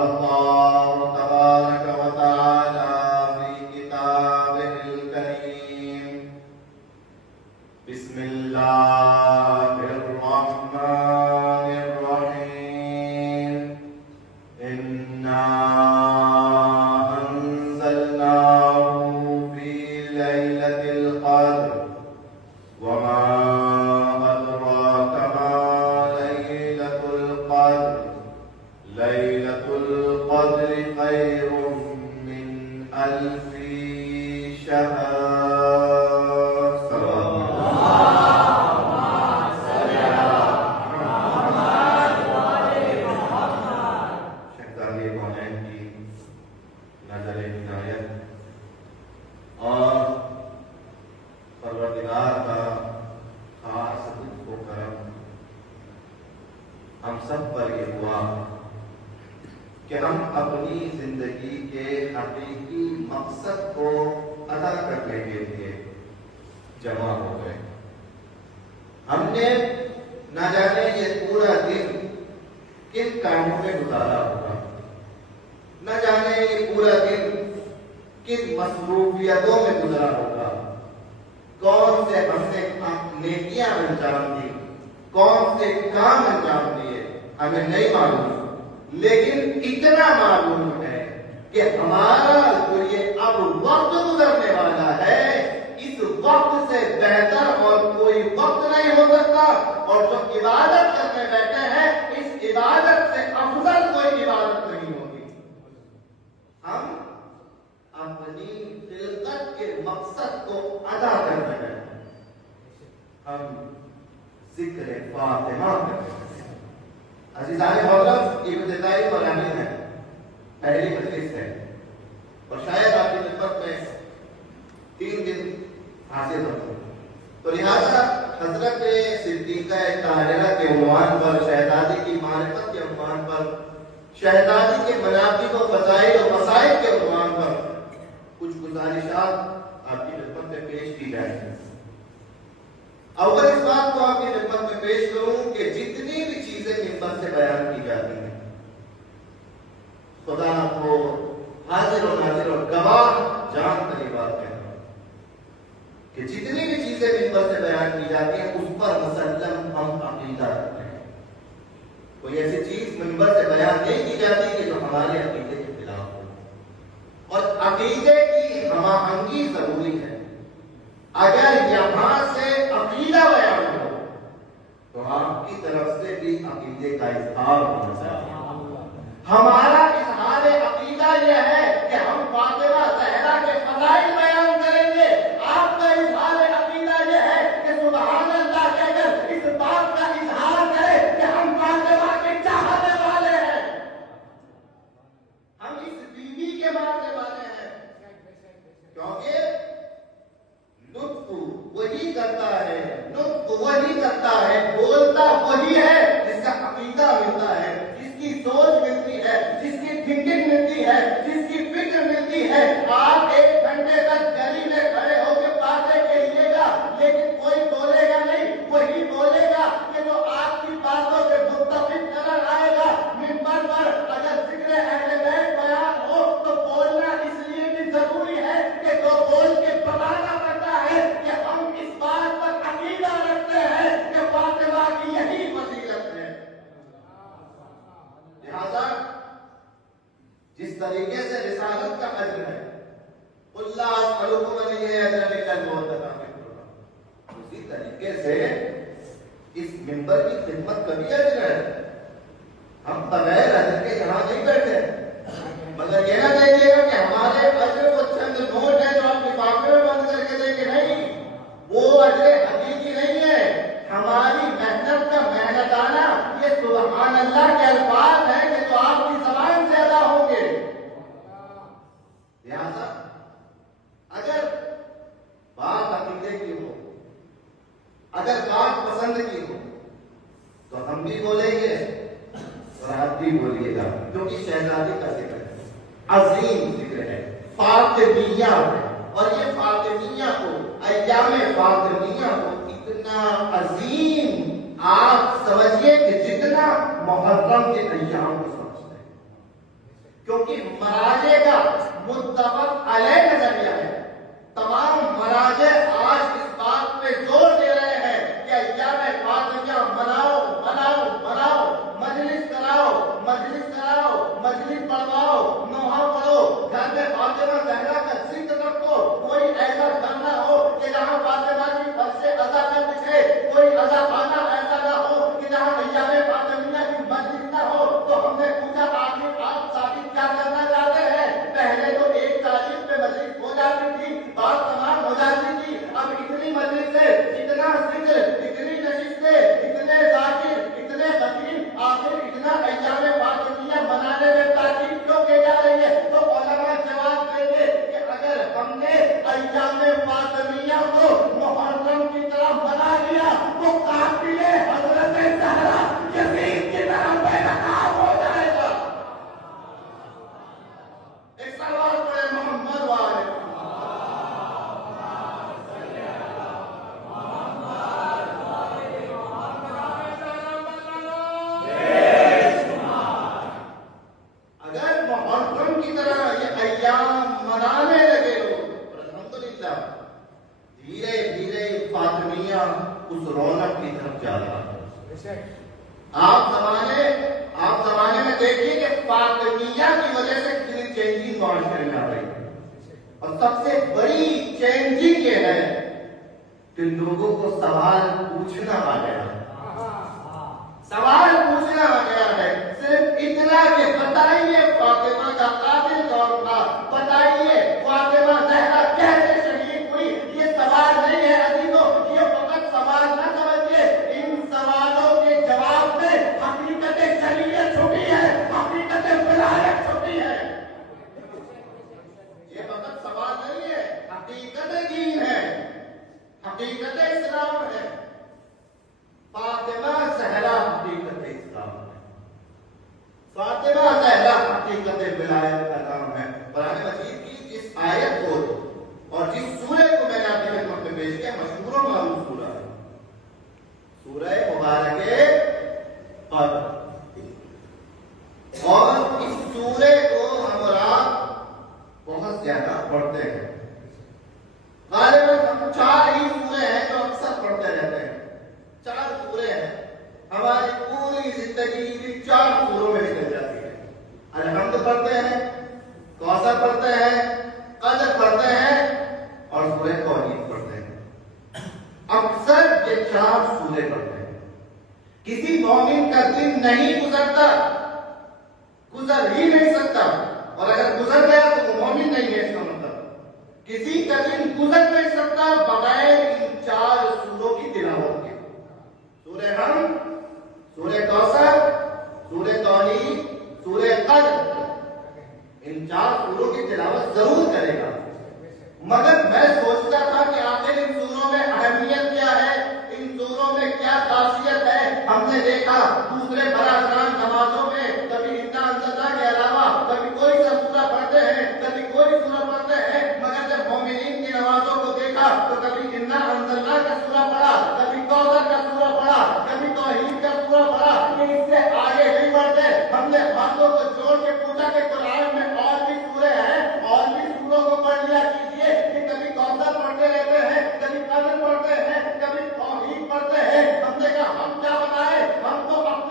الله تبارك وتعالى في كتابه الكريم بسم الله الرحمن الرحيم إنا أنزلناه في ليلة القدر وما أدراك ما ليلة القدر ليلة القدر خير من ألف شهر ہم سب پر یہ ہوا کہ ہم اپنی زندگی کے حقیقی مقصد کو ادا کرنے کے لیے جمع ہو گئے. ہم نے نہ جانے یہ پورا دن کن کاموں میں گزارا ہوگا، نہ جانے یہ پورا دن کن مصروفیتوں میں گزرا ہوگا، کون سے ہم نے نیکیاں انجام دی، کون سے کام انجام دیے ہمیں نہیں معلوم، لیکن اتنا معلوم ہے کہ ہمارا جو یہ اب وقت گزرنے والا ہے اس وقت سے بہتر اور کوئی وقت نہیں ہو سکتا، اور جو عبادت کرنے بیٹھے ہیں اس عبادت سے افضل کوئی عبادت نہیں ہوگی. ہم اپنی خلقت کے مقصد کو ادا کرنے بیٹھے ہیں. ہم ذکر فاطمہ کرتے ہیں. عزیزان محترم، یہ ابتدائی مراحل ہے، پہلی مجلس ہے، اور شاید آپ کی خدمت میں 3 دن حاضر ہوں، تو لہذا حضرت صدیقہ طاہرہ کے عنوان پر، شہزادی کی معرفت کے عنوان پر، شہزادی کے مناقب و فضائل و مسائل کے عنوان پر کچھ گزارشات آپ کی خدمت میں پیش کی جائیں. اول اس بات کو آپ کی خدمت میں پیش کروں کہ جتنی بھی چیزیں منبر سے بیان کی جاتی ہیں، خدا کو حاضر و ناظر اور گواہ جان کری بات ہے کہ جتنی بھی چیزیں منبر سے بیان کی جاتی ہیں اس پر مسلم ہم عقیدہ رکھتے ہیں. کوئی ایسی چیز منبر سے بیان نہیں کی جاتی کہ جو ہمارے عقیدے کے خلاف ہو، اور عقیدے کی ہم آہنگی ضروری ہے. اگر یہاں سے عقیدہ بیان ہو تو آپ کی طرف سے بھی عقیدے کا اظہار ہونا چاہیے. ہمارا اظہار عقیدہ یہ ہے کہ ہم فاطمہ زہرا کے فضائل بیان کریں گے. آپ کا اظہار عقیدہ یہ ہے کہ سبحان اللہ کہہ کر اس بات کا اظہار کرے کہ ہم فاطمہ کے چاہنے والے ہیں، ہم اس بیوی کے ماننے والے ہیں. کیونکہ لطف وہی کرتا ہے، لطف وہی کرتا ہے، بولتا وہی ہے جس کا عقیدہ ملتا ہے، جس کی سوچ ملتی ہے، جس کی تھنکنگ ملتی ہے، جس کی فکر ملتی ہے. آپ 1 گھنٹے تک گلی میں کھڑے ہو کے باتیں کہیے گا لیکن کوئی بولے گا نہیں. وہی بولے گا کہ جو آپ کی باتوں سے متفق نظر آئے گا. منبر پر اگر ذکر اہل بیت بیان ہو تو بولنا اس لیے بھی ضروری ہے کہ جو بول کے بتانا پڑتا ہے کہ ہم اس بات پر عقیدہ رکھتے ہیں کہ فاطمہ کی یہی فضیلت ہے. لہذا جس طریقے سے رسالت کا اجر ہے، اللہ اسألکم علیہ اجرا الا الموت، اسی طریقے سے اس منبر کی خدمت کا بھی اجر ہے. ہم بغیر اجر کے یہاں نہیں بیٹھے، مگر یہ نہ کہیے گا کہ ہمارے اجر وہ چند نوٹ ہیں جو آپ لفافے میں بند کر کے دیں گے. نہیں، وہ اجر حقیقی نہیں ہے. ہماری محنت کا محنتانہ یہ سبحان اللہ کے الفاظ ہیں کہ جو آپ کی زبان سے ادا ہوں گے. لہذا اگر بات عقیدے کی ہو، اگر بات پسند کی ہو تو ہم بھی بولیں گے اور آپ بھی بولیے گا، کیونکہ شہزادی کا ذکر ہے، عظیم ذکر ہے، فاطمیہ ہے. اور یہ فاطمیہ کو، ایام فاطمیہ کو اتنا عظیم آپ سمجھیے کہ جتنا محرم کے ایام کو سمجھتے ہیں. کیونکہ مراجع کا متفق علیہ نظریہ ہے. تمام مراجع آج اس بات پہ زور دے رہے ہیں کہ ایام فاطمیہ مناؤ مناؤ مناؤ، مجلس کراؤ مجلس کراؤ، مجلس پڑھواؤ، نوحہ پڑھو، گھر میں فاطمہ زہرا کا ذکر رکھو. کوئی ایسا گھر نہ ہو کہ جہاں فاطمہ کی فرش ادا نہ دکھے، کوئی ادا خانہ ایسا نہ ہو کہ جہاں ایام فاطمیہ کی مسجد نہ ہو. تو ہم نے پوچھا آخر آپ ثابت کیا کرنا چاہتے ہیں؟ پہلے تو ایک تاریخ پہ مجلس ہو جاتی تھی، بات تمام ہو جاتی تھی. اب اتنی مجلس سے اتنا ذکر، اتنی نشستیں، اتنے ذاکر، اتنے خطیب، آخر اتنا ایام فاطمیہ منانے میں تاکید کیوں کی جا رہی ہے؟ تو علماء جواب دیتے کہ اگر ہم نے ایام فاطمیہ کو محرم کی طرح بنا لیا تو قاتل حضرت زہرا یزید کی طرح بے نقاب ہو جائے گا. ایک سوال پڑے محمد والے اگر محرم کی طرح یہ ایام منانے لگے لوگ، الحمدللہ دھیرے دھیرے فاطمیہ اس رونق کی طرف جا رہا ہے. آپ زمانے میں دیکھیے کہ فاطمیہ کی وجہ سے کتنی چینجنگ معاشرے میں آ رہی ہے. اور سب سے بڑی چینجنگ یہ ہے کہ لوگوں کو سوال پوچھنا آ گیا ہے. سوال پوچھنا آ گیا ہے. صرف اتنا کہ بتائیے فاطمہ کا قاتل کون تھا، بتائیے فاطمہ زہرا کیسے شہید ہوئی. یہ سوال نہیں ہے عزیزوں، یہ فقط سوال نہ سمجھیے. ان سوالوں کے جواب میں حقیقت شریعت چھپی ہے، حقیقت ولایت چھپی ہے. یہ فقط سوال نہیں ہے، حقیقت دین ہے، حقیقت اسلام ہے. فاطمہ زہرا حقیقت اسلام ہے. فاطمہ زہرا حقیقت ولایت کا نام ہے. قرآن مجید کی جس آیت کو اور جس سورہ کو میں نے آپ کی خدمت میں پیش کیا، مشہور و معروف سورہ ہے، سورہ مبارکہ قدر. اور اس سورے کو ہم اور آپ بہت زیادہ پڑھتے ہیں. غالباً ہم 4 ہی سورے ہیں جو اکثر پڑھتے رہتے ہیں. 4 سورے ہیں، ہماری پوری زندگی بھی 4 سوروں میں نکل جاتی ہے. الحمد پڑھتے ہیں، کوثر پڑھتے ہیں، قدر پڑھتے ہیں اور سورہ توحید پڑھتے ہیں. اکثر یہ 4 سورے پڑھتے ہیں. کسی مومن کا دن نہیں گزرتا، گزر ہی نہیں سکتا، اور اگر گزر گیا تو وہ مومن نہیں ہے. اس کا مطلب کسی کا دن گزر نہیں سکتا بغیر ان 4 سوروں کی تلاوت کے. سورہ حمد، سورہ کوثر، سورہ توحید، سورہ قدر، ان 4 سوروں کی تلاوت ضرور کرے گا. مگر میں سوچتا تھا کہ آخر ان سوروں میں اہمیت کیا ہے، ان سوروں میں کیا خاصیت ہے. ہم نے دیکھا دوسرے براہ نمازوں میں کبھی انا انزلنا کے علاوہ کبھی کوئی سا سورہ پڑھتے ہیں، کبھی کوئی سورہ پڑھتے ہیں. مگر جب مومنین کی نمازوں کو دیکھا تو کبھی انا انزلنا کا سورہ پڑھا، کبھی کوثر کا سورہ پڑھا، کبھی توحید کا سورہ پڑھا. کہ اس سے آگے نہیں بڑھتے. ہم نے ہاتھوں کو جوڑ کے پوچھا کہ قرآن میں اور بھی سورے ہیں، اور بھی سوروں کو پڑھ لیا کیجیے. کہ کبھی کوثر پڑھتے رہتے ہیں، کبھی قدر پڑھتے ہیں، کبھی توحید پڑھتے ہیں. ہم نے کہا ہم کیا بتائیں، ہم تو اپنے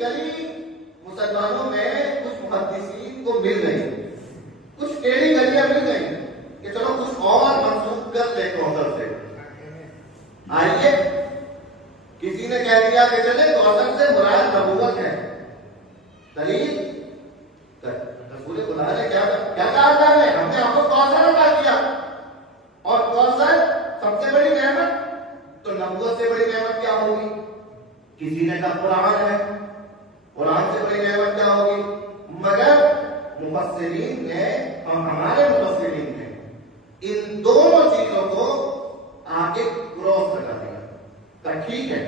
گلی مسلمانوں میں کچھ محدثین کو مل گئی، کچھ ٹیڑھی گلیاں مل گئی کہ چلو کچھ اور منسوخ کر لے کوثر سے. آئیے کسی نے کہہ دیا کہ چلے کوثر سے مراد نبوت ہے. دلیل رسول خدا نے کیا کہا اللہ نے؟ ہم نے آپ کو کوثر عطا کیا، اور کوثر سب سے بڑی نعمت، تو نبوت سے بڑی نعمت کیا ہوگی؟ کسی نے کہا قرآن ہے، قرآن سے بڑی نعمت کیا ہوگی؟ مگر مفسرین نے اور ہمارے مفسرین نے ان دونوں چیزوں کو آگے کراس کرا دیا. تو ٹھیک ہے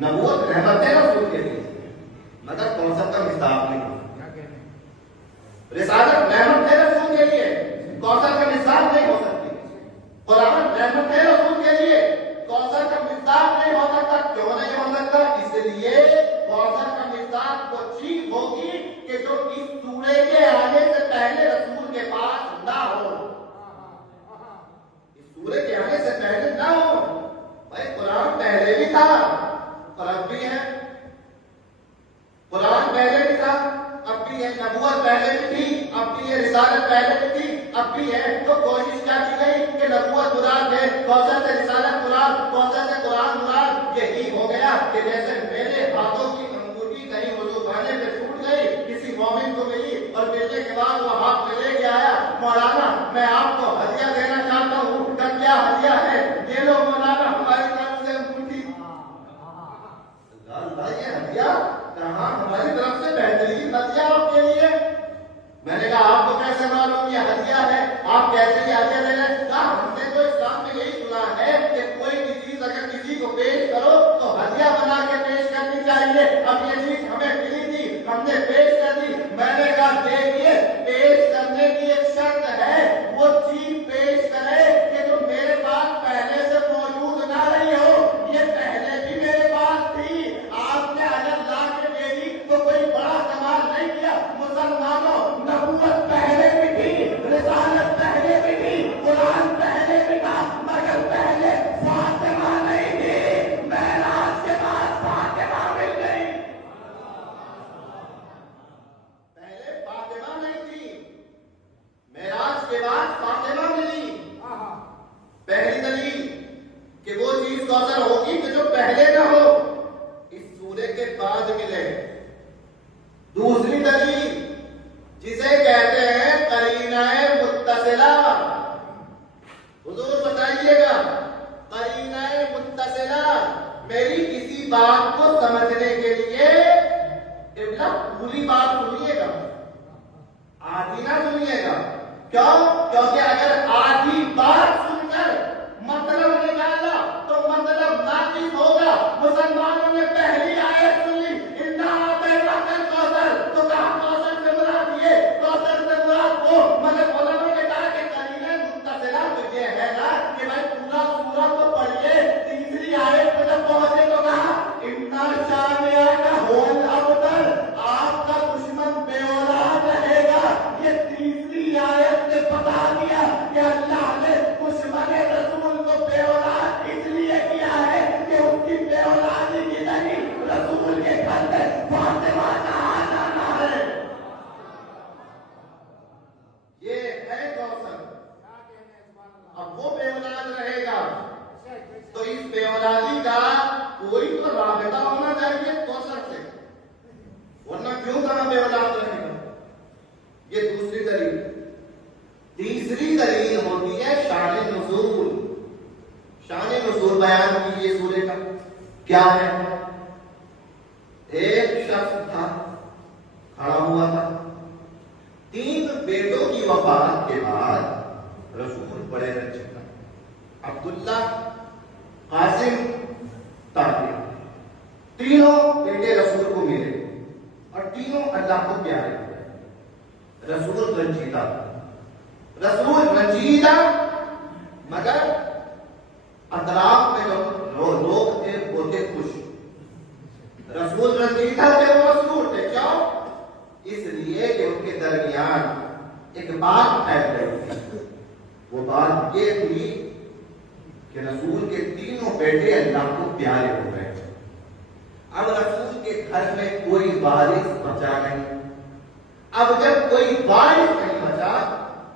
نبوت رحمت ہے رسول کے لیے، مگر کوثر کا مصداق نہیں. رسالت رحمت ہے رسول کے لیے، کوثر کا مصداق نہیں ہو سکتی. قرآن رحمت ہے رسول کے لیے، کوثر کا مصداق نہیں ہو سکتا. کیوں نہیں ہو سکتا؟ اس لیے کوثر کا مصداق وہ چیز ہوگی کہ جو اس سورے کے آنے سے پہلے رسول کے پاس نہ ہو. اس سورے کے آنے سے پہلے نہ ہو. بھائی قرآن پہلے بھی تھا اور اب بھی ہے، قرآن پہلے بھی تھا اب بھی ہے، نبوت پہلے بھی تھی اب بھی ہے، رسالت پہلے بھی تھی اب بھی ہے. تو کوشش کیا کی گئی کہ نبوت مراد ہے، کوثر سے رسالت مراد، کوثر سے قرآن مراد. یہی ہو گیا کہ جیسے میرے ہاتھوں کی انگوٹھی کہیں وضو خانے میں ٹوٹ گئی، کسی مومن کو ملی اور ملنے کے بعد وہ ہاتھ میں لے کے آیا، مولانا میں آپ کو ہدیہ دینا چاہتا ہوں. کیا ہدیہ ہے؟ یہ لو مولانا ہماری طرف سے انگوٹھی. اللہ یہ ہدیہ کہاں؟ ہماری طرف سے بہترین ہدیہ آپ کے لیے. میں نے کہا آپ کو کیسے معلوم یہ ہدیہ ہے؟ آپ کیسے یہ ہدیہ دے رہے ہیں؟ کہا ہم نے تو اسلام میں یہی سنا ہے کہ کوئی بھی چیز اگر کسی کو پیش کرو تو ہدیہ بنا کے پیش کرنی چاہیے. اب یہ چیز ہمیں ملی تھی، ہم نے پیش کر دی. میں نے کہا دیکھیے پیش کرنے کی ایک شرط ہے، وہ چیز پیش کرے کہ جو میرے پاس پہلے سے موجود نہ رہی ہو. یہ پہلے بھی میرے پاس تھی، آپ نے اگر لا کے دے دی تو کوئی بڑا کمال نہیں کیا. مسلمانوں نبوت پہلے بھی تھی، رسالت پہلے بھی تھی، قرآن پہلے بھی تھا، مگر پہلے فاطمہ نہیں تھی. معراج کے بعد فاطمہ مل گئی. پہلے فاطمہ نہیں تھی، معراج کے بعد فاطمہ ملی. پہلی دلیل کہ وہ چیز کوثر ہوگی کہ جو پہلے نہ ہو، اس سورے کے بعد ملے. دوسری دلیل جسے کہتے ہیں قرینہ متصلہ. حضور بتائیے گا قرینہ متصلہ میری کسی بات کو سمجھنے کے لیے پوری بات سنیے گا، آدھی نہ سنیے گا. کیوں؟ کیونکہ اگر آدھی بات سن کر مطلب نکالا تو مطلب ناقص ہوگا. مسلمانوں نے پہلی آیت سنی اِنَّا أَعْطَيْنَاكَ الْكَوْثَرَ، تو کہا کوثر سے مراد یہ، کوثر سے مراد وہ. مگر علماء نے کہا کہ قرینہ متصلہ تو یہ ہے نا کہ بھائی پورا سورہ تو پڑھیے، تیسری آیت پہ جب پہنچے تو کہا اِنَّ شَانِئَكَ هُوَ الْأَبْتَرُ، آپ کا دشمن بے اولاد رہے گا. یہ تیسری آیت نے بتا دیا کہ اللہ نے دشمن رسول کو بے اولاد اس لیے کیا ہے کہ اس کی بے اولادی کی نہیں، رسول کے گھر میں فاطمہ کا آنا ہے. یہ ہے کوثر. اب وہ بے اولاد رہے گا تو اس بے اولادی کا کوئی تو رابطہ ہونا چاہیے کوثر سے، ورنہ کیوں کہاں بے اولاد رہے گا. یہ دوسری دلیل. تیسری دلیل ہوتی ہے شان نزول. شان نزول بیان کیجیے سورے کا کیا ہے؟ ایک شخص تھا کھڑا ہوا تھا، 3 بیٹوں کی وفات کے بعد رسول بڑے رنج کا، عبداللہ، قاسم، طاہر، تینوں بیٹے رسول کو ملے اور تینوں اللہ کو پیارے ہوئے. رسول رنجیدہ مگر اطراف میں جو لوگ تھے وہ تھے خوش. رسول رنجیدہ تھے، وہ مسرور تھے. کیوں؟ اس لیے کہ ان کے درمیان ایک بات پھیل گئی تھی. وہ بات یہ تھی کہ رسول کے تینوں بیٹے اللہ کو پیارے ہو گئے. اب رسول کے گھر میں کوئی وارث بچا نہیں. اب جب کوئی وارث نہیں بچا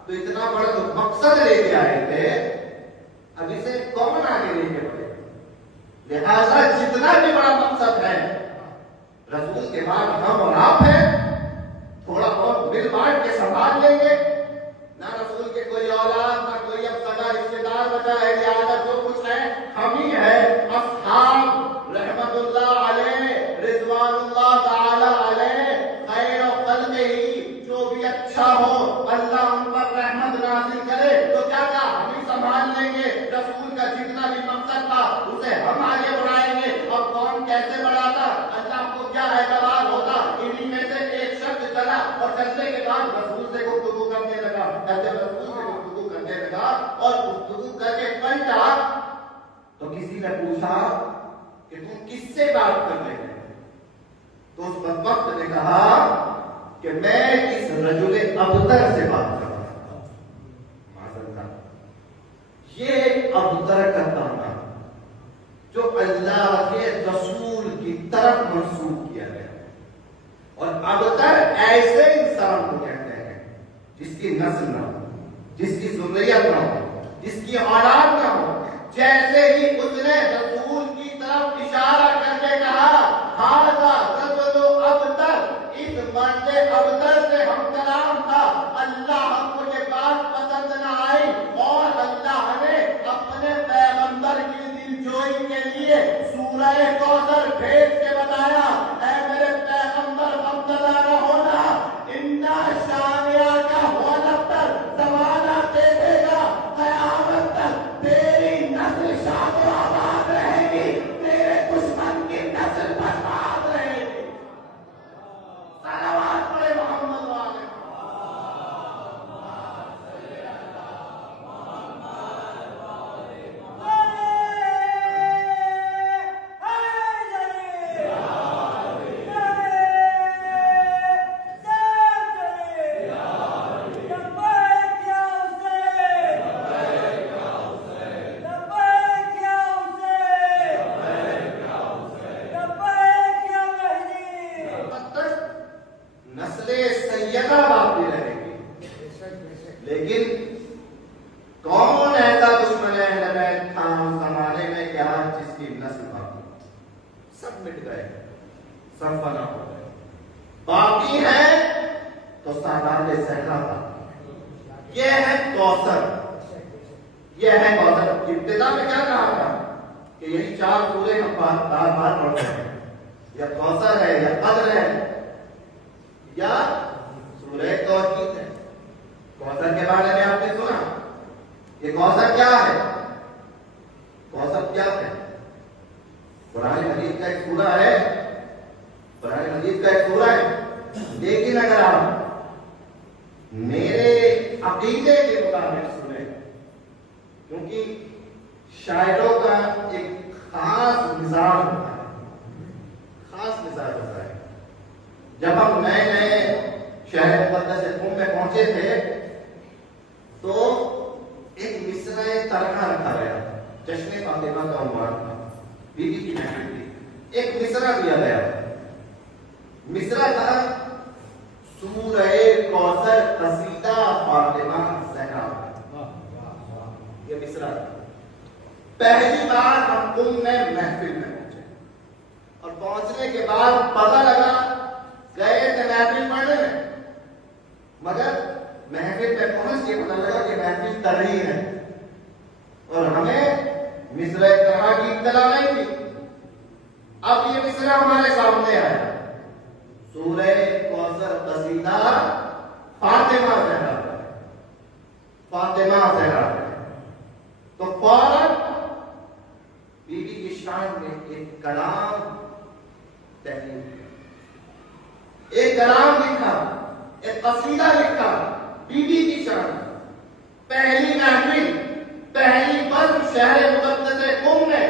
تو اتنا بڑا جو مقصد لے کے آئے تھے اب اسے کون آگے لے کے بڑھے؟ لہذا جتنا بھی بڑا مقصد ہے رسول کے بعد ہم اور آپ ہیں، تھوڑا بہت مل بانٹ کے سنبھال لیں گے. نہ رسول کے کوئی اولاد نہ کوئی اب سگا رشتے دار بچا ہے، لہٰذا جو کچھ ہے ہم ہی ہے. اصحاب رحمت اللہ علیہ رضوان اللہ تعالی علیہ خیر و خلق ہی جو بھی اچھا ہو اللہ ان پر رحمت نازل کرے. تو کیا کہا؟ ہم ہی سنبھال لیں گے. رسول کا جتنا بھی مقصد تھا اسے ہم آگے بڑھائیں گے. اب کون کیسے بڑھاتا؟ اللہ کو کیا اعتبار ہوتا؟ انہی میں سے ایک شخص چلا اور چلنے کے بعد رسول سے گفتگو کرنے لگا. جب رسول سے گفتگو کرنے لگا اور گفتگو کر کے پلٹا تو کسی نے پوچھا کہ تم کس سے بات کر رہے ہیں؟ تو اس بدبخت نے کہا کہ میں اس رجل ابتر سے بات کر رہا ہوں. معذرت، یہ ابتر کا تانا جو اللہ کے رسول کی طرف منسوب کیا گیا. اور ابتر ایسے انسان کو کہتے ہیں جس کی نسل نہ ہو، جس کی ذریت نہ ہو، جس کی اولاد نہ ہو. جیسے ہی اس نے رسول کی طرف اشارہ کر کے کہا ہذا رجل ابتر، اس مرد ابتر سے ہم کلام تھا. اللہ ہم کو یہ بات پسند نہ آئی اور اللہ نے اپنے پیغمبر کی دلجوئی کے لیے سورہ کوثر بھیج کے بتایا اے میرے پیغمبر مبتلا نہ ہونا، انا شانیہ کا ہولتر زمانہ دے دے گا قیامت تک تیری نسل شاد و آباد رہے گی، تیرے دشمن کی نسل برباد رہے گی. صلوات پڑھے محمد والے. لیکن کون ایسا دشمن ہے لبیک تھا اس زمانے میں کہ آج جس کی نسل باقی؟ سب مٹ گئے، سب فنا ہو گئے. باقی ہے تو سادات صحرا باقی. یہ ہے کوثر، یہ ہے کوثر. ابتدا میں کیا کہا تھا کہ یہی 4 سورے ہم بار بار پڑھتے ہیں. یا کوثر ہے، یا قدر ہے، یا سورہ توحید ہے. کوثر کے بارے میں آپ نے سنا. یہ کوثر کیا ہے؟ کوثر کیا ہے؟ قرآن مجید کا ایک سورہ ہے، قرآن مجید کا ایک سورہ ہے. لیکن اگر آپ میرے عقیدے کے مطابق سنیں، کیونکہ شاعروں کا ایک خاص مزاج ہوتا ہے، خاص مزاج ہوتا ہے. جب ہم نئے نئے شہر مقدس قم میں پہنچے تھے تو ایک مصرع ترکہ رکھا گیا. جشن فاطمہ کا عنوان تھا، بی بی کی محفل تھی. ایک مصرع دیا گیا. مصرع تھا سورہ کوثر قصیدہ فاطمہ زہرا. یہ مصرع تھا. پہلی بار ہم قم میں محفل میں پہنچے اور پہنچنے کے بعد پتہ لگا گئے تھے محفل پڑھنے میں، مگر محفل میں پہنچ کے پتہ لگا کہ محفل کر رہی ہے اور ہمیں مصرع طرح کی اطلاع نہیں تھی. اب یہ مصرع ہمارے سامنے ہے، سورہ کوثر قصیدہ فاطمہ زہرا، فاطمہ زہرا. تو فوراً بی بی کی شان میں ایک کلام تحریر، ایک کلام لکھا، ایک قصیدہ لکھا بی بی کی شان. پہلی محفل، پہلی بزم شہر مقدس قم میں،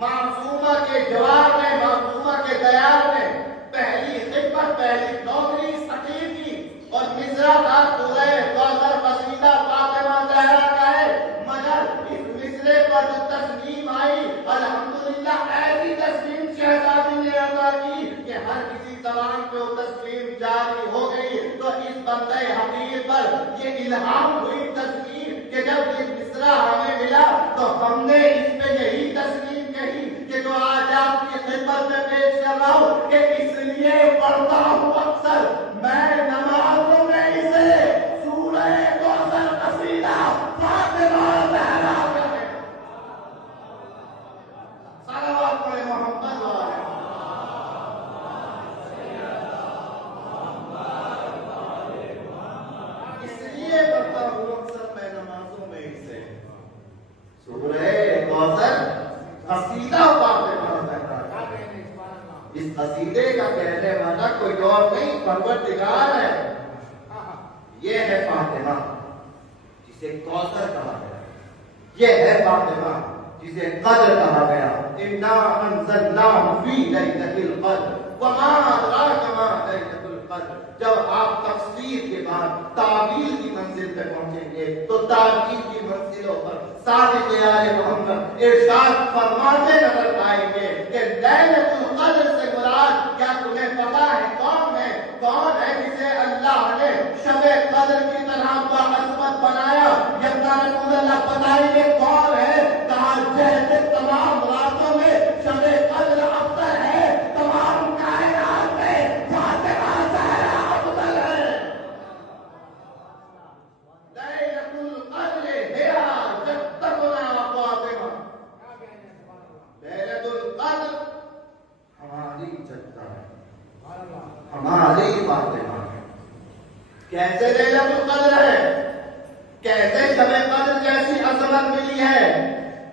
معصومہ کے جواب میں، معصومہ کے دیار میں پہلی خدمت، پہلی نوکری ثقیل کی. اور مصرع کا سورہ کوثر قصیدہ فاطمہ زہرا کا ہے. مگر اس مصرع پر جو تسلیم آئی الحمدللہ، ایسی تسلیم شہزادی نے عطا کی کہ زبان پہ وہ تسلیم جاری ہو گئی تو اس بندہ حقیر پر یہ الہام ہوئی تسلیم کہ جب یہ مصرع ہمیں ملا تو ہم نے اس پہ یہی تسلیم کہی کہ جو آج آپ کی خدمت میں پیش کر رہا ہوں کہ اس لیے پڑھتا ہوں اکثر میں نمازوں میں اسے سورہ کوثر قصیدہ فاطمہ زہرا کرے صلوات پڑھے محمد والے پڑھتا ہوں اکثر میں نمازوں میں اسے سورہ کوثر قصیدہ فاطمہ زہرا اس قصیدے کا کہنے والا کوئی اور نہیں پروردگار ہے یہ ہے فاطمہ جسے کوثر کہا گیا یہ ہے فاطمہ جسے قدر کہا گیا انا انزلناہ فی لیلۃ القدر وما ادراک ما لیلۃ القدر جب آپ تفسیر کے بعد تعبیر کی منزل پہ پہنچیں گے تو تعبیر کی منزلوں پر صادق آل محمد ارشاد فرماتے نظر آئیں گے کہ لیلۃ القدر سے مراد کیا تمہیں پتا ہے کون ہے جسے اللہ نے شب قدر کی طرح باعظمت بنایا یا رسول اللہ بتائیں گے کون ہے کہا جیسے تمام راتوں میں شب قدر افضل ہے تمام کائنات میں فاطمہ زہرا افضل ہے لیلۃ القدر ہے جب تک نہ فاطمہ لیلۃ القدر ہماری جگہ ہے ہماری فاطمہ ہے کیسے لیلۃ القدر ہے کیسے شب قدر جیسی عظمت ملی ہے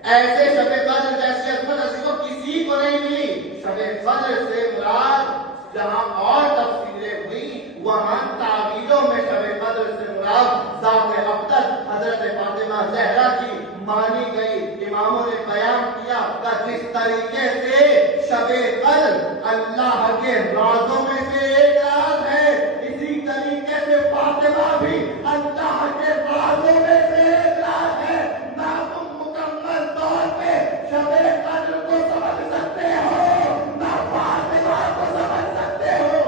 ایسے شب قدر جیسی عظمت ایسی کو کسی کو نہیں ملی شب قدر سے مراد جہاں اور تفسیریں ہوئی وہاں تعبیروں میں شب قدر سے مراد ذات اقدس حضرت فاطمہ زہرا کی مانی گئی اماموں نے بیان کیا کہ جس طریقے سے شب قدر اللہ کے رازوں میں سے ایک راز ہے اسی طریقے سے فاطمہ بھی اللہ کے رازوں میں سے ایک راز ہے نہ تم مکمل طور پہ شب قدر کو سمجھ سکتے ہو نہ فاطمہ کو سمجھ سکتے ہو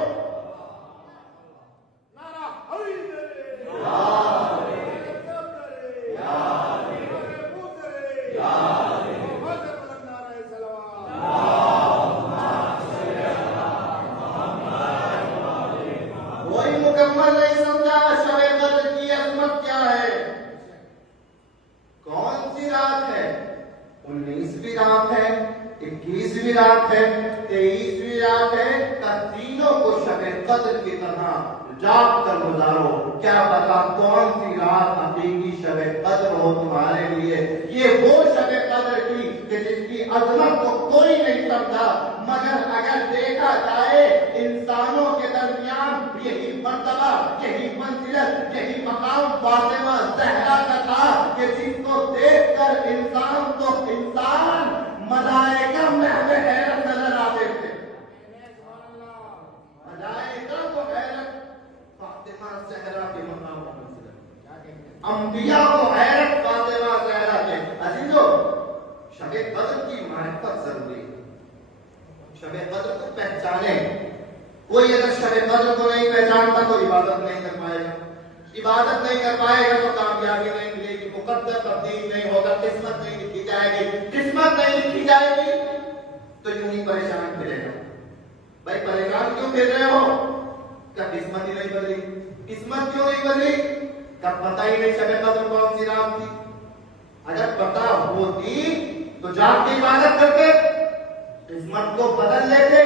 مکمل نہیں سمجھا شب قدر کی عظمت کیا ہے کون سی رات ہے 19ویں رات ہے 21ویں رات ہے 23ویں رات ہے کہ تینوں کو شب قدر کی طرح جاگ کر گزارو کیا پتا کون سی رات حقیقی شب قدر ہو تمہارے لیے یہ وہ شب قدر کی کہ جس کی عظمت کو کوئی نہیں سمجھا مگر اگر دیکھا جائے انسانوں کے درمیان یہی مرتبہ یہی منزلت یہی مقام فاطمہ زہرا کا تھا کہ جس کو دیکھ کر انسان تو انسان ملائکہ محو حیرت نظر آتے تھے ملائکہ کو حیرت فاطمہ زہرا کے مقام پر منزلت انبیاء کو حیرت فاطمہ زہرا کے عزیزو شب قدر کی معرفت ضروری ہے شب قدر کو پہچانے کوئی اگر شب قدر کو نہیں پہچانتا تو عبادت نہیں کر پائے گا عبادت نہیں کر پائے گا تو کامیابی نہیں ملے گی مقدر تبدیل نہیں ہوگا قسمت نہیں لکھی جائے گی قسمت نہیں لکھی جائے گی تو یوں ہی پریشان پھرے گا بھائی پریشان کیوں پھر رہے ہو کیا قسمت ہی نہیں بدلی قسمت کیوں نہیں بدلی کب پتہ ہی نہیں شب قدر کون سی رات تھی اگر پتہ ہوتی تو جا کے عبادت کرتے قسمت کو بدل لیتے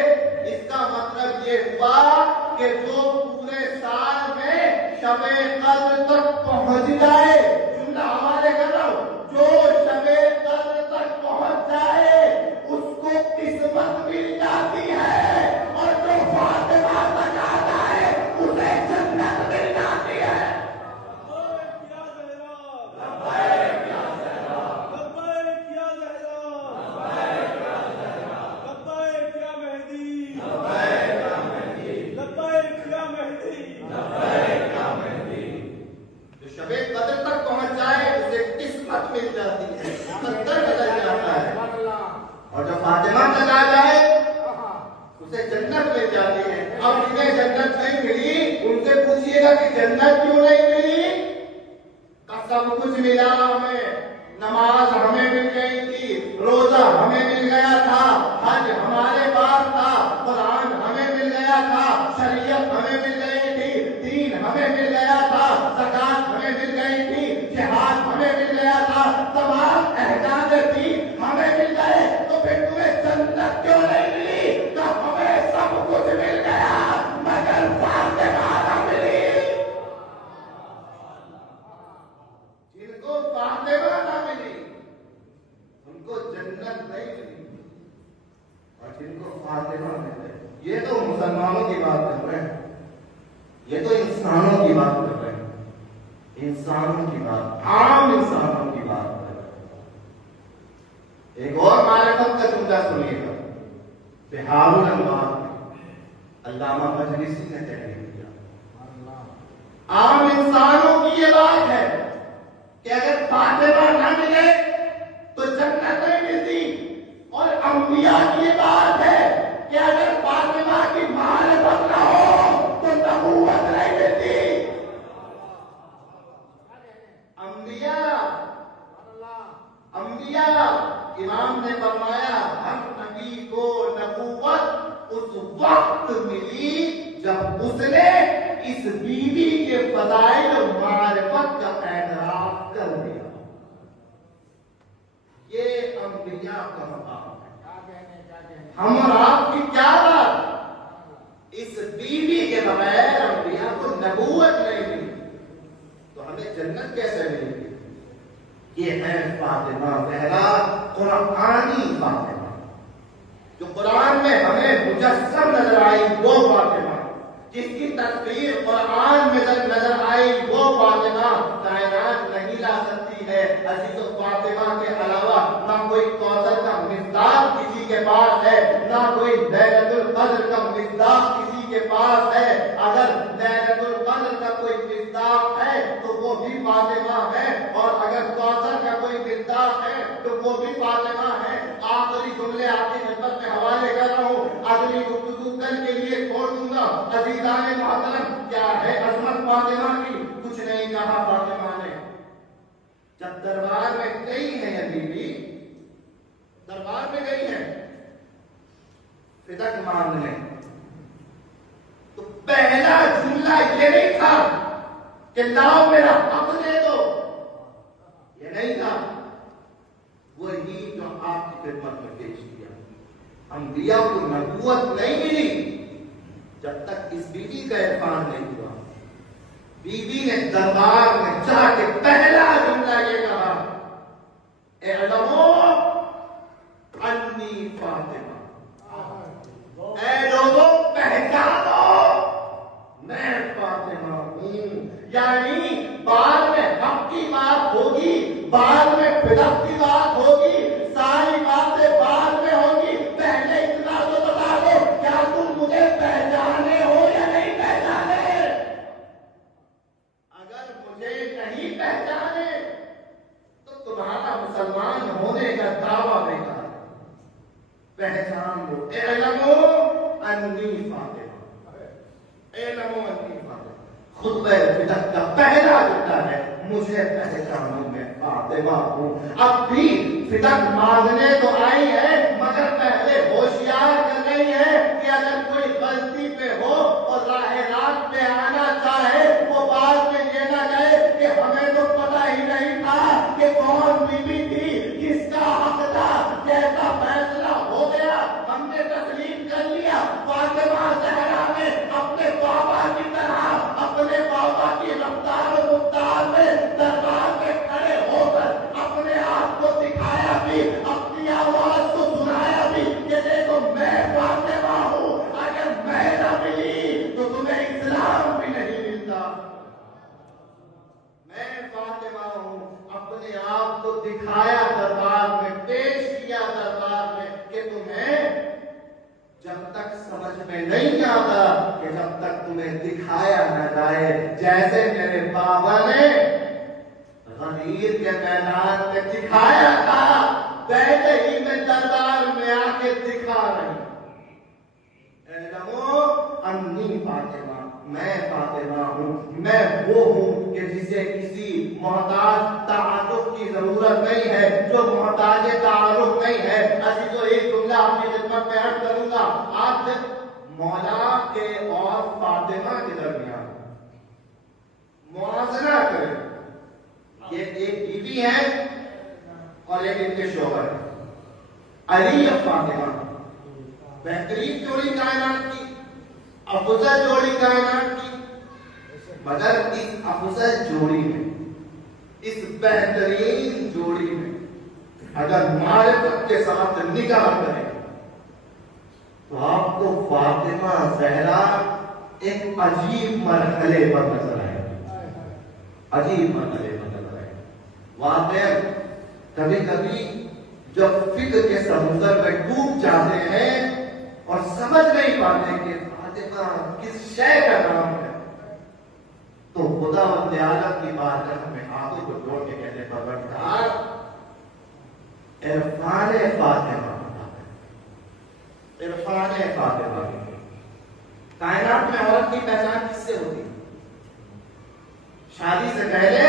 اس کا مطلب یہ ہوا کہ جو پورے سال میں شب قدر تک پہنچ جائے جملہ حوالے کر رہا ہوں جو شب قدر تک پہنچ جائے اس کو قسمت مل جاتی ہے اور جو فاطمہ تک آتا ہے اسے جنت مل جاتی ہے گا کہ جنت کیوں نہیں ملی؟ کا سب کچھ ملا ہمیں، نماز ہمیں مل گئی تھی، روزہ ہمیں مل گیا تھا، حج ہمارے پاس تھا، قرآن ہمیں مل گیا تھا، شریعت ہمیں مل گئی تھی، دین ہمیں مل گیا تھا، زکات ہمیں مل گئی تھی، جہاد ہمیں مل گیا تھا، تمام احکام دین ہمیں مل گئے، تو پھر تمہیں جنت کیوں نہیں ملی؟ کہ ہمیں سب کچھ مل گیا مگر فاطمہ نہ ملی۔ جن کو فاطمہ نہ ملی ان کو جنت نہیں ملی، اور جن کو فاطمہ مل گئی۔ یہ تو مسلمانوں کی بات کر رہے ہیں، یہ تو انسانوں کی بات کر رہے ہیں، انسانوں کی بات، عام انسانوں کی بات کر رہے ہیں۔ ایک اور معرفت کا جملہ سنیے گا، بہار الانوار علامہ مجلسی نے تحریر کیا۔ عام انسانوں کی یہ بات ہے کہ اگر فاطمہ نہ ملے تو جنت نہیں ملتی، اور انبیاء کی یہ بات ہے کہ اگر فاطمہ کی معرفت نہ ہو تو نبوت نہیں ملتی۔ انبیاء امام نے فرمایا ہر نبی کو نبوت اس وقت ملی جب اس نے اس بیوی کے فضائل و معرفت کا اعتراف کر دیا۔ یہ انبیاء کا مقام ہے۔ ہم اور آپ کی کیا بات؟ اس بیوی کے بغیر انبیاء کو نبوت نہیں ملی، تو ہمیں جنت کیسے ملے گی؟ یہ ہے فاطمہ زہرا، قرآنی فاطمہ، جو قرآن میں ہمیں مجسم نظر آئی وہ فاطمہ، جس کی تصویر قرآن میں نظر آئی وہ فاطمہ کائنات نہیں لا سکتی ہے۔ عزیز و فاطمہ کے علاوہ نہ کوئی کوثر کا مصداق کسی کے پاس ہے، نہ کوئی لیلۃ القدر کا مصداق کسی کے پاس ہے۔ اگر لیلۃ القدر کا کوئی مصداق ہے تو وہ بھی فاطمہ ہے، اور اگر کوثر کا کوئی مصداق ہے تو وہ بھی فاطمہ ہے۔ آخری جملے آپ کی خدمت میں حوالے کر رہا ہوں، اگلی گفتگو کل کے لیے چھوڑ دوں گا۔ عزیزان محترم، کیا ہے عظمت فاطمہ کی؟ کچھ نہیں کہا فاطمہ نے۔ جب دربار میں گئی ہیں ابھی بھی، دربار میں گئی ہیں فدق مانگنے، تو پہلا جملہ یہ نہیں تھا کہ لاؤ میرا حق دے دو، یہ نہیں تھا، وہی جو آپ کی خدمت میں پیش کیا۔ انبیاء کو نبوت نہیں ملی جب تک اس بیوی کا عرفان نہیں ہوا۔ بیوی نے دربار میں جا کے پہلا جملہ یہ کہا، اعلموا انی فاطمہ، اے لوگوں پہچانو میں فاطمہ ہوں۔ یعنی بعد میں حق کی بات ہوگی، بعد میں فدق کی بات ہوگی، ساری باتیں بعد میں ہوگی، پہلے اتنا تو بتا دو کیا تم مجھے پہچانے ہو یا نہیں پہچانے؟ اگر مجھے نہیں پہچانے تو تمہارا مسلمان ہونے کا دعویٰ بیکار ہے۔ پہچان لو، اعلموا انی فاطمہ، اعلموا انی فاطمہ۔ خطبہ فدق کا پہلا جملہ ہے مجھے پہچانو میں فاطمہ ہوں۔ اب بھی فدق مانگنے تو آئی ہے مگر پہلے ہوشیار کر رہی ہے کہ اگر کوئی غلطی پہ ہو اور راہ راست پہ آنا چاہے وہ بعد میں یہ نہ کہے کہ ہمیں تو پتہ ہی نہیں تھا کہ کون بیوی تھی، کس کا حق تھا، کیسا فیصلہ ہو گیا، ہم نے تسلیم کر لیا۔ فاطمہ زہرا نے اپنے بابا کی طرح اپنے بابا کی رفتار و رفتار میں دربار میں کھڑے ہو کر اپنے آپ کو دکھایا بھی، اپنی آواز کو سنایا بھی کہ دیکھو میں فاطمہ ہوں، اگر میں نہ ملی تو تمہیں اسلام بھی نہیں ملتا۔ میں فاطمہ ہوں، اپنے آپ کو دکھایا دربار میں، پیش کیا دربار میں کہ تمہیں جب تک سمجھ میں نہیں آتا کہ جب تک تمہیں دکھایا نہ جائے، جیسے میرے بابا نے غدیر کے میدان میں دکھایا تھا ویسے ہی میں دربار میں آ کے دکھا رہی ہوں۔ اعلموا انی فاطمہ، میں فاطمہ ہوں، میں وہ ہوں کہ جسے کسی محتاج تعارف کی ضرورت نہیں ہے، جو محتاج تعارف نہیں ہے۔ عزیزو ایک جملہ اپنی خدمت میں عرض کروں گا، آپ مولا کے اور فاطمہ کے درمیان موازنہ کریں۔ یہ ایک بیوی ہے اور ایک ان کے شوہر ہے، علی اور فاطمہ، بہترین جوڑی کائنات کی، افضل جوڑی کائنات کی، مگر اس افضل جوڑی میں، اس بہترین جوڑی میں اگر معرفت کے ساتھ نکاح کریں تو آپ کو فاطمہ زہرا ایک عجیب مرحلے پر نظر آئے، عجیب مرحلے پر نظر آئے۔ واقعی کبھی کبھی جب فکر کے سمندر میں ڈوب جاتے ہیں اور سمجھ نہیں پاتے کہ فاطمہ کس شے کا نام ہے، تو خدا و تعالیٰ کی بارگاہ میں ہاتھوں کو جوڑ کے کہتے پروردگار عرفان فاطمہ، عرفان فاطمہ۔ کائنات میں عورت کی پہچان کس سے ہوتی؟ شادی سے پہلے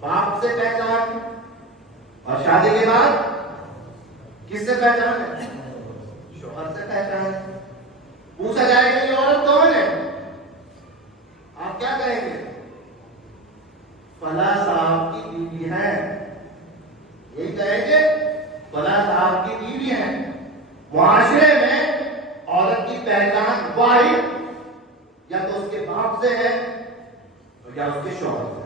باپ سے پہچان، اور شادی کے بعد کس سے پہچان ہے؟ شوہر سے پہچان ہے۔ پوچھا جائے کہ یہ عورت کون ہے، آپ کیا کہیں گے؟ فلاں صاحب کی بیوی ہے، یہی کہیں گے، فلاں صاحب کی بیوی ہے۔ معاشرے میں عورت کی پہچان واحد یا تو اس کے باپ سے ہے یا اس کے شوہر سے۔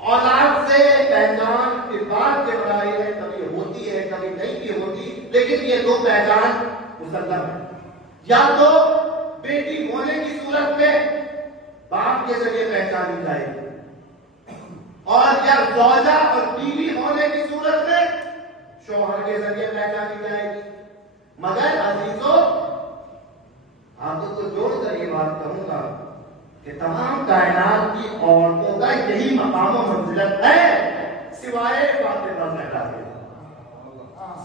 اولاد سے پہچان کے بعد کے بڑائی ہے، کبھی ہوتی ہے کبھی نہیں بھی ہوتی، لیکن یہ دو پہچان مسلم ہے۔ یا تو بیٹی ہونے کی صورت میں باپ کے ذریعے پہچانی جائے گی، اور یا زوجہ اور بیوی ہونے کی صورت میں شوہر کے ذریعے پہچانی جائے گی۔ مگر عزیزو آپ کو جوڑ کر یہ بات کہوں گا کہ تمام کائنات کی عورتوں کا یہی مقام و منزلت ہے، سوائے فاطمہ زہرا کے،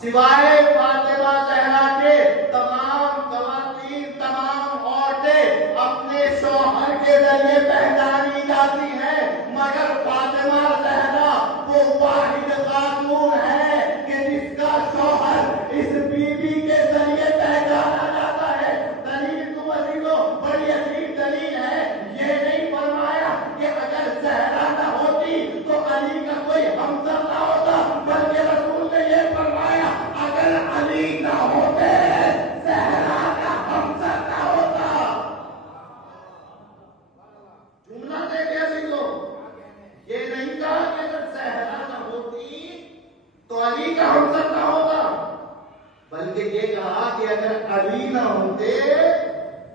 سوائے فاطمہ زہرا کے تمام خواتین، تمام عورتیں اپنے شوہر کے ذریعے پہچانی جاتی ہیں، مگر فاطمہ زہرا وہ واحد خاتون ہے کہ جس کا شوہر اس بیوی کے ذریعے پہچانا جاتا ہے۔ دلیل تو عزیزو بڑی عجیب دلیل ہے، یہ نہیں فرمایا کہ اگر زہرا نہ ہوتی تو علی کا کوئی ہمسر نہ ہوتا، بلکہ رسول نے یہ فرمایا اگر علی نہ ہوتے زہرا کا ہمسر نہ ہوتا۔ جملہ دیکھیں عزیزو، یہ نہیں کہا کہ اگر زہرا نہ ہوتی تو علی کا ہمسر نہ ہوتا، بلکہ یہ کہا کہ اگر علی نہ ہوتے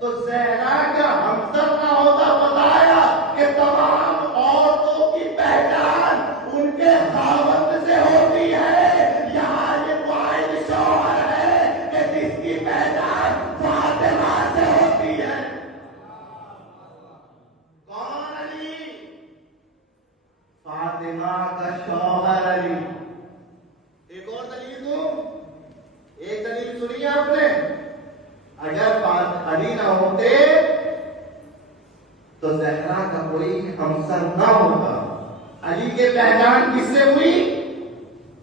تو زہرا کا ہمسر نہ ہوتا۔ بتایا کہ تمام عورتوں کی پہچان ان کے خاوند سے ہوتی ہے، یہاں یہ واحد شوہر ہے کہ جس کی پہچان فاطمہ سے ہوتی ہے۔ کون علی؟ فاطمہ کا شوہر علی۔ ایک اور دلیل دوں، ایک دلیل سنی آپ نے، اگر علی نہ ہوتے تو زہرا کا کوئی ہمسر نہ ہوتا۔ علی کے پہچان کس سے ہوئی؟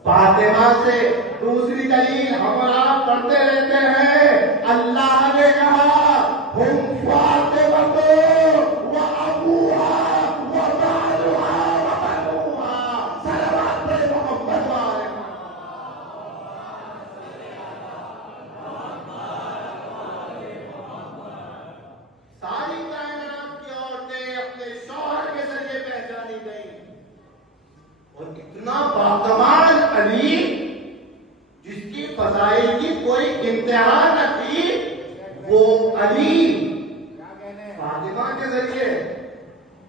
فاطمہ سے۔ دوسری دلیل ہم آپ پڑھتے رہتے ہیں، اللہ نے کہا ہم فاطمہ و ابوہا و بالہا و بنوہا، صلوات پر محمد والے۔ ساری کائنات کی عورتیں اپنے شوہر کے ذریعے پہچانی گئیں، اور اتنا باکمال علی جس کی فضائل کی کوئی انتہا نہ تھی، وہ علی فاطمہ کے ذریعے۔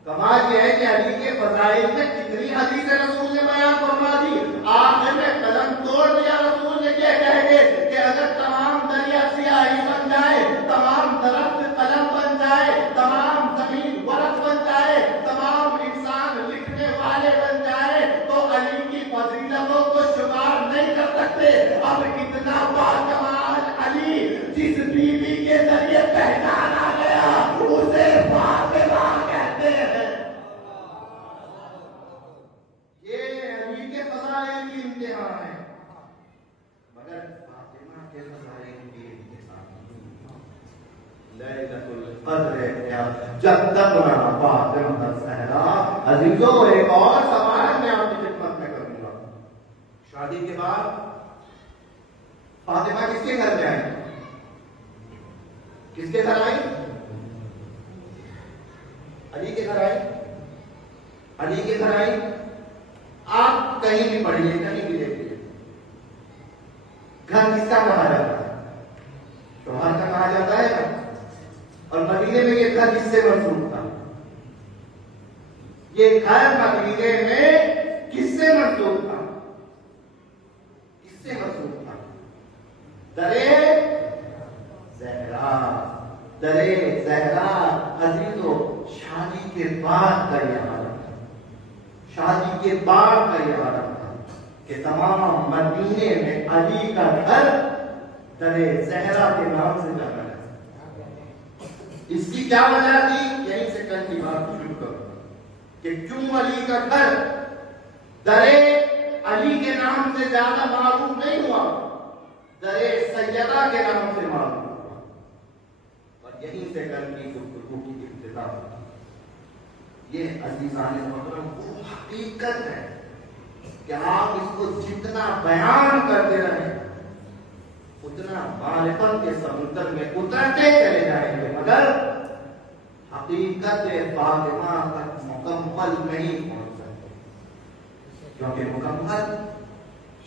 کمال یہ ہے کہ علی کے فضائل میں کتنی حدیث رسول نے بیان فرما دی، آخر میں قلم توڑ دیا رسول نے یہ کہہ کے کہ اگر تمام دریا سیاہی بن جائے، تمام درخت قلم بن جائے، تمام زمین ورق بن جائے، تمام انسان لکھنے والے بن جائے، تو علی کی فضیلتوں کو شمار نہیں کر سکتے۔ اب اتنا باکمال علی جس بیوی کے ذریعے پہچانا گیا، قدر جب تک نہ فاطمہ الزہرا۔ عزیزوں ایک اور سوال میں آپ کی خدمت میں کروں گا، شادی کے بعد فاطمہ کس کے گھر جائیں؟ کس کے گھر آئی؟ علی کے گھر آئی، علی کے گھر آئی۔ آپ کہیں بھی پڑھیے، کہیں بھی دیکھیے، گھر کس کا کہا جاتا ہے؟ شوہر کا کہا جاتا ہے نا۔ اور مدینے میں یہ گھر کس سے منسوب تھا؟ یہ گھر مدینے میں کس سے منسوب تھا؟ کس سے منسوب تھا؟ درے زہرا، درے زہرا۔ عزیزو شادی کے بعد کا یہ عالم تھا، شادی کے بعد کا یہ عالم تھا کہ تمام مدینے میں علی کا گھر درے زہرا کے نام سے جانا ہے۔ اس کی کیا وجہ تھی؟ یہیں سے کل کی بات شروع کروں کہ کیوں علی کا گھر درے علی کے نام سے زیادہ معروف نہیں ہوا، درے سیدہ کے نام سے معروف ہوا، اور یہیں سے کل کی گفتگو کی ابتدا ہوئی۔ یہ عزیزان محترم وہ حقیقت ہے کہ آپ اس کو جتنا بیان کرتے رہیں اتنا معرفت کے سمندر میں اترتے چلے جائیں گے، مگر حقیقت فاطمہ تک مکمل نہیں پہنچ سکتے، کیونکہ مکمل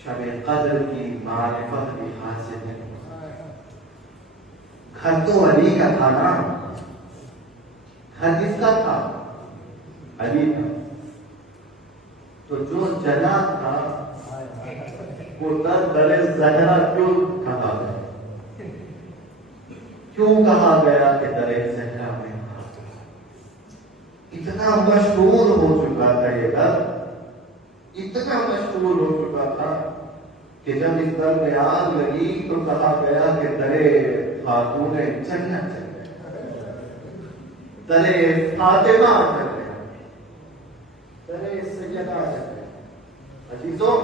شب قدر کی معرفت بھی حاصل نہیں ہو سکتی۔ گھر تو علی کا تھا نا، گھر کس کا تھا؟ علی کا۔ تو جو جلا تھا وہ درے زہرا کیوں کہا گیا؟ کیوں کہا گیا کہ درے زہرا میں؟ اتنا مشہور ہو چکا تھا یہ در، اتنا مشہور ہو چکا تھا کہ جب اس در میں آگ لگی تو کہا گیا کہ درے خاتون جنت چل گیا، درے فاطمہ چل گیا، درے سیدہ چل گیا۔ عزیزوں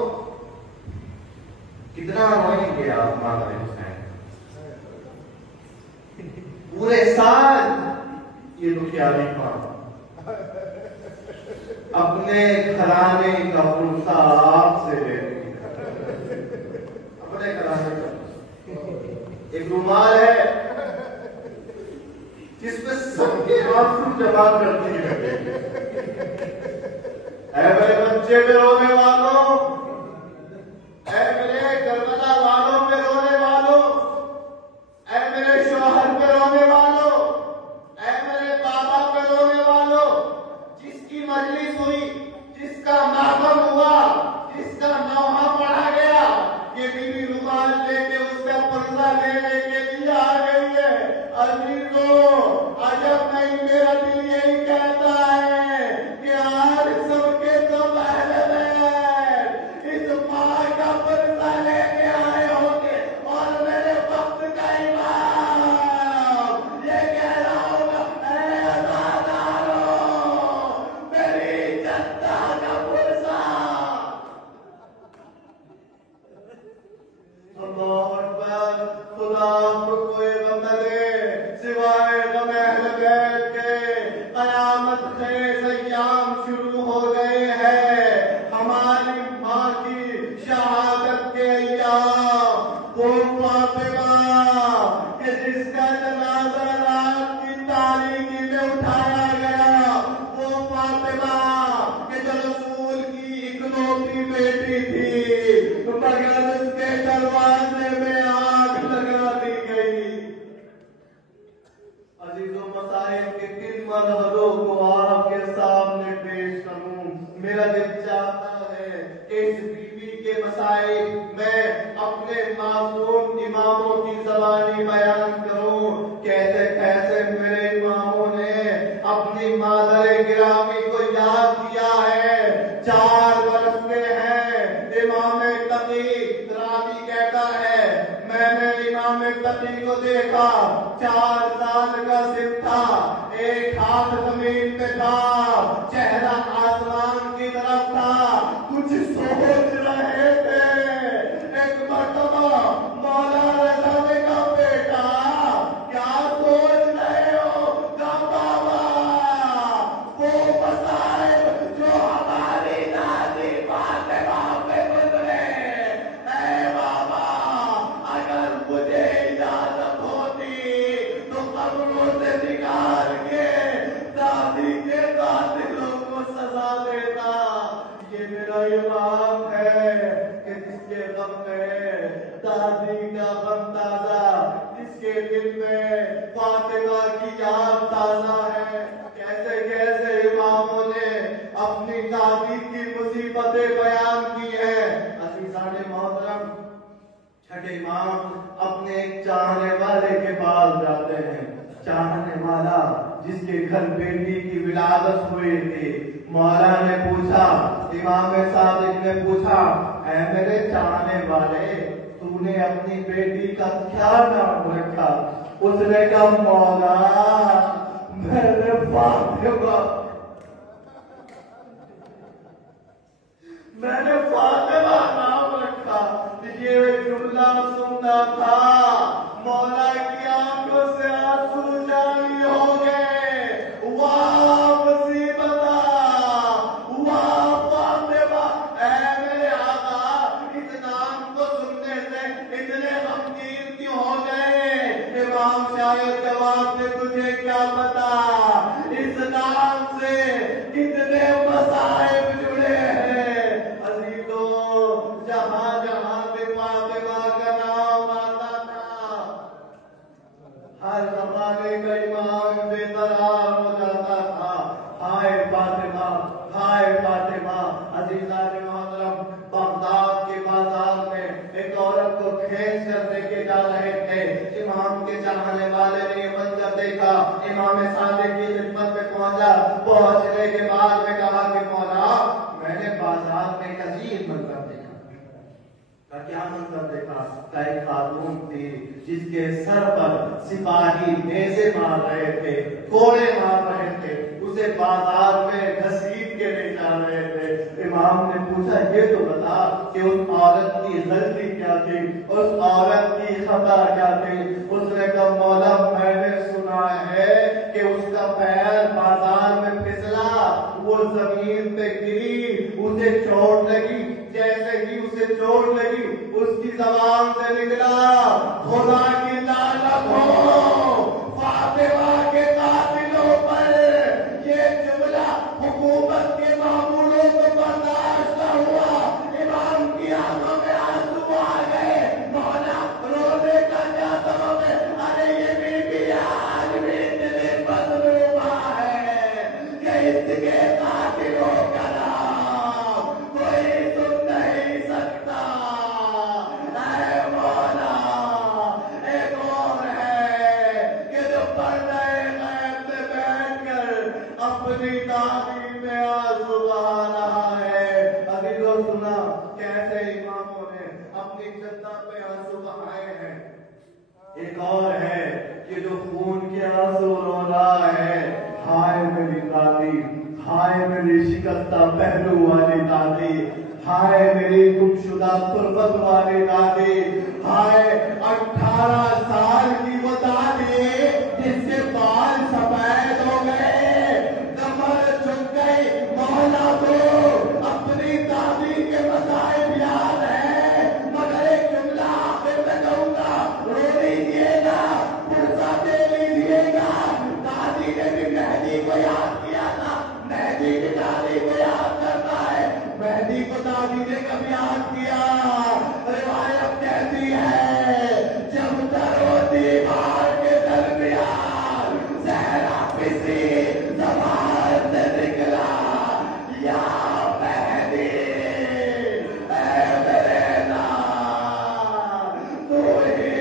کتنا روئیں گے آپ مادر حسین؟ پورے سال یہ دکھیاری پاؤں اپنے گھرانے کا پرسہ آپ سے لے رہی ہے، اپنے گھرانے کا ایک رومال ہے جس میں سب کے آنسو جمع کرتی ہے۔ اے میرے بچے پہ رونے والوں، اے میرے کربلا والوں پہ رونے والوں، اے میرے شوہر پہ رونے والوں، اے میرے بابا پہ رونے والوں، جس کی مجلس ہوئی، جس کا ماتم ہوا، جس کا نوحہ پڑھا گیا، یہ بیوی رومال لے کے اس کا پردہ لینے کے لیے آ گئی ہے۔ عزیزوں عجب نہیں، میرا دل یہی کہتا ہے کہ آج سب کے سب اہل بیت اس ماں کا پردہ لے کے آئے ہوں گے، اور میرے وقت کا امام یہ کہہ رہا ہوگا، اے عزادارو میری جدہ کا پرسہ۔ اللہ اکبر، خدا کو کوئی غم نہ دے سوائے غم اہل بیت کے۔ قیامت خیز ایام شروع ہو گئے ہیں، ہماری ماں کی شہادت کے ایام۔ وہ فاطمہ کہ جس کا جنازہ رات کی تاریکی میں اٹھایا گیا، وہ فاطمہ کہ جو رسول کی اکلوتی بیٹی تھی، مگر اس کے دروازے میں آگ لگا دی گئی۔ عزیزوں مسائل کے کن مرحلوں کو آپ کے سامنے پیش کروں، میرا دل چاہتا ہے کہ اس بیوی کے مسائل میں اپنے معصوم اماموں کی زبانی بیان کروں۔ کیسے کیسے میرے اماموں نے اپنی مادر گرامی کو یاد کیا ہے۔ 4 برس کے ہیں امام تقی، راوی کہتا ہے میں نے امام تقی کو دیکھا، 4 سال کا سن تھا، ایک ہاتھ زمین پہ تھا، چہرہ آسمان کی طرف تھا، کچھ سوچ رہے تھے۔ ایک مرتبہ مولا رضا نے کہا بیٹا کیا سوچ رہے ہو؟ جس کے گھر بیٹی کی ولادت ہوئی تھی، مولا نے پوچھا، امام صادق نے پوچھا، اے میرے چاہنے والے، تو نے اپنی بیٹی کا کیا نام رکھا؟ اس نے کہا، مولا میں نے فاطمہ نام رکھا۔ یہ جملہ سننا تھا، مولا کی آنکھوں سے آنسو جاری ہو گئے۔ واہ مصیبتہ، واہ فاطمہ، اے میرے آقا، اس نام کو سننے سے اتنے غمگین کیوں ہو گئے؟ امام شاید جواب دے، تجھے کیا پتا اس نام سے کتنے مصائب جڑے ہیں۔ عزیزو، جہاں جہاں بھی فاطمہ کا نام آتا تھا، ہر زمانے کا ایمان بے قرار ہو جاتا تھا۔ ہائے فاطمہ، ہائے فاطمہ۔ عزیزان محترم، بغداد کے بازار میں ایک عورت کو کھینچ کر لے کے جا رہے تھے۔ امام کے چاہنے والے نے یہ منظر دیکھا، امام صادق کی خدمت میں پہنچا۔ پہنچنے کے بعد میں کہا کہ مولا، میں نے بازار میں ایک عجیب منظر دیکھا۔ کیا منظر دیکھا؟ کہ ایک خاتون تھی جس کے سر پر سپاہی نیزے مار رہے تھے، کوڑے مار رہے تھے، اسے بازار میں گھسیٹ کے لے جا رہے تھے۔ امام نے پوچھا، یہ تو بتا کہ اس عورت کی غلطی کیا تھی، اس عورت کی خطا کیا تھی؟ اس نے کہا، مولا میں نے سنا ہے کہ اس کا پیر بازار میں پھسلا، وہ زمین پہ گری، اسے چوٹ لگی۔ جیسے ہی اسے چوٹ لگی، اس کی زبان سے نکلا، خدا کی لعنت ہو فاطمہ کے قاتلوں پر۔ یہ جملہ حکومت کے معمولوں کو برداشت نہ ہوا۔ امام کی آنکھوں میں آنسو آ گئے۔ مولا رونے کا کیا سبب ہے؟ ارے یہ بی آج بھی اتنے مظلومہ ہے کہ اس کے قاتلوں کا نام کوئی سن نہیں سکتا۔ اے مولا، ایک اور ہے کہ جو پردہ غیب میں بیٹھ کر اپنی تعلیم میں آنسو بہا رہا ہے۔ عزیزو، سنا کیسے اماموں نے اپنی جدہ پہ آنسو بہائے ہیں۔ ایک اور ہے کہ جو خون کے آنسو رو رہا ہے، ہائے میری دادی، ہائے میری شکستہ پہلو والی دادی، ہائے میری گمشدہ تربت والی دادی، ہائے 18 سال کی وہ دادی جس کے بال سفید ہو گئے، کمر جھک گئی۔ مولا کو اپنی دادی کے مصائب یاد ہے، مگر ایک جملہ آخر میں کہوں گا، رو لیجیے گا، پرسہ دے لیجیے گا۔ دادی نے بھی مہدی کو یاد کیا تھا، مہدی کی دادی کو یاد کرتا ہے، مہدی کو دادی نے کب یاد کیا؟ روایت کہتی ہے جب در و دیوار کے درمیان زہرا کسی زبان سے نکلا، یا مہدی اے میرے نام، تو ہی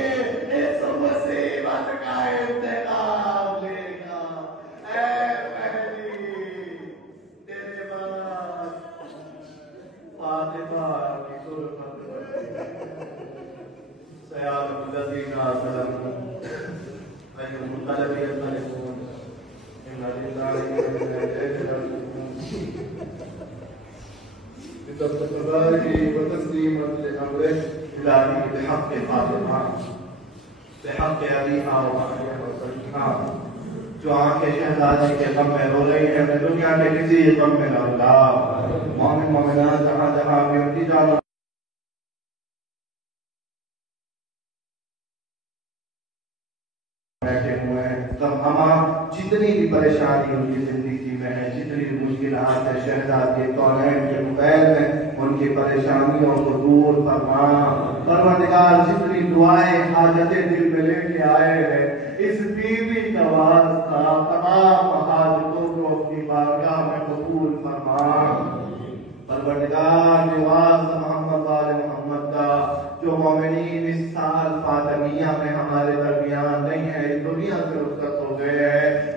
اس مصیبت کا انتقام لے گا۔ اے مہدی، تیرے بعد فاطمہ کی غربت سیاد الذین ظلموا غیر منقلب ينقلبون إنا لله وإنا إليه راجعون۔ بتبارك وتسليما لأمره إلهي بحق فاطمة، بحق أبيها وأخيها وزوجها، جو آنکھیں شہزادی کے غم میں رو رہی ہے، میں دنیا کے کسی غم میں نہ اللہ۔ مومن مومنات جہاں جہاں بھی ان کی جان بیٹھے ہوئے ہیں، تمام جتنی بھی پریشانی ان کی زندگی میں ہے، جتنی بھی مشکلات ہے، شہزادی کونین کے موبائل میں ان کی پریشانیوں کو دور فرما۔ پروردگار جتنی دعائیں حاجتیں دل میں لے کے آئے ہیں، اس بیوی کا واسطہ تمام حاجتوں کو اپنی بارگاہ میں قبول فرما۔ پروردگار نواز محمد وال محمد کا جو مومنین اس سال فاطمیہ میں ہمارے درمیان نہیں ہے، اس دنیا سے رخصت ہو گئے ہیں،